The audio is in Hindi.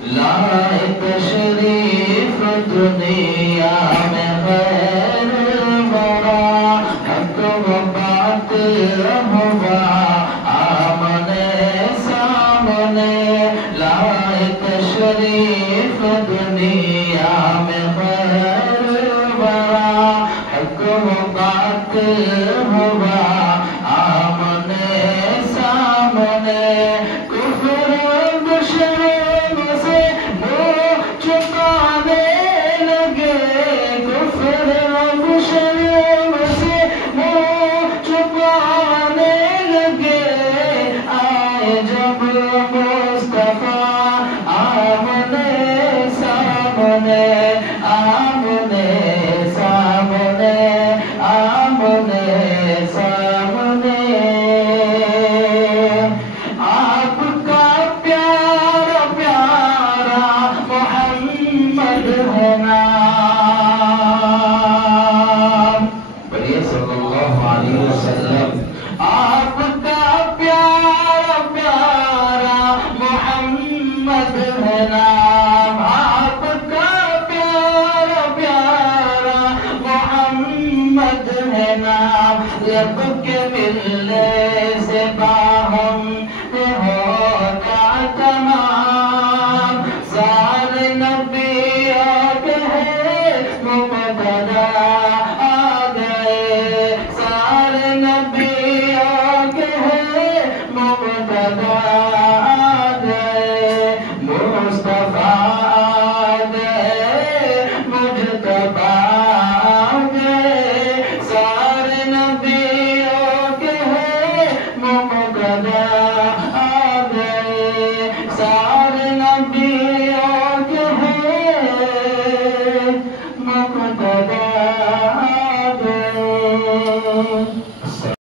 लाए तशरीफ दुनिया में खैर बरा हक व बातिल हुआ आमने सामने लाए तशरीफ दुनिया में खैर बरा हक व बातिल हुआ आमने सामने कुफ्र दुश्मन से मुँह छुपाने लगे कुफ्र दुश्मन से मुँह छुपाने लगे आए जब मुस्तफा आमने सामने आमने सामने आमने सामने आपका प्यारा प्यारा मोहम्मद है नाम बढ़िया सल्लल्लाहु अलैहि वसल्लम आपका प्यारा प्यारा मोहम्मद है नाम आपका प्यारा प्यारा मोहम्मद है नाम लब